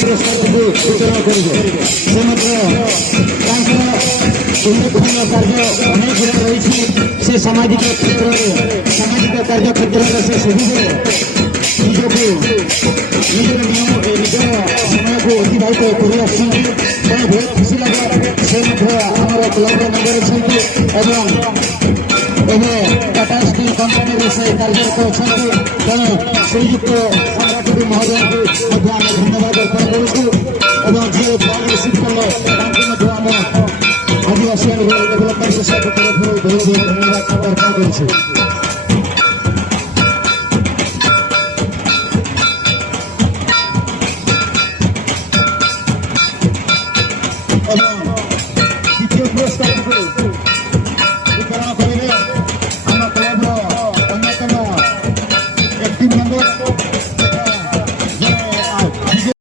ପୁରସ୍କାରକୁ ବିତରଣ କରିବ। ସେ ମଧ୍ୟ ତାଙ୍କର ଉଲ୍ଲେଖନୀୟ କାର୍ଯ୍ୟ ଅନେକ ଗୁଡ଼ା ରହିଛି। ସେ ସାମାଜିକ କ୍ଷେତ୍ରରେ ସାମାଜିକ କାର୍ଯ୍ୟ କ୍ଷେତ୍ରରେ ସେ ସବୁବେଳେ ନିଜକୁ ନିଜର ସମୟକୁ ଅତିବାହିତ କରି ଆସୁଛନ୍ତି। ତେଣୁ ବହୁତ ଖୁସି ଲାଗେ। ସେ ମଧ୍ୟ ଆମର କ୍ଲବର ମେମ୍ବର ଅଛନ୍ତି ଏବଂ ଏବେ ଟାଟା ଷ୍ଟିଲ୍ କମ୍ପାନୀରେ ସେ କାର୍ଯ୍ୟରତ ଅଛନ୍ତି। ତେଣୁ ଶ୍ରୀଯୁକ୍ତ ସମ୍ରାଟ ମହୋଦୟଙ୍କୁ ମଧ୍ୟ ଆମେ ଧନ୍ୟବାଦ ଅର୍ପଣ କରୁଛୁ ଏବଂ ଯିଏ ବ୍ଲକ ରିସିଭ୍ କଲେ ତାଙ୍କୁ ମଧ୍ୟ ଆମେ ଆଦିବାସୀ ଡେଭଲପମେଣ୍ଟ ସୋସାଇଟି ତରଫରୁ ବହୁତ ବହୁତ ଧନ୍ୟବାଦ ଅର୍ପଣ କରୁଛୁ।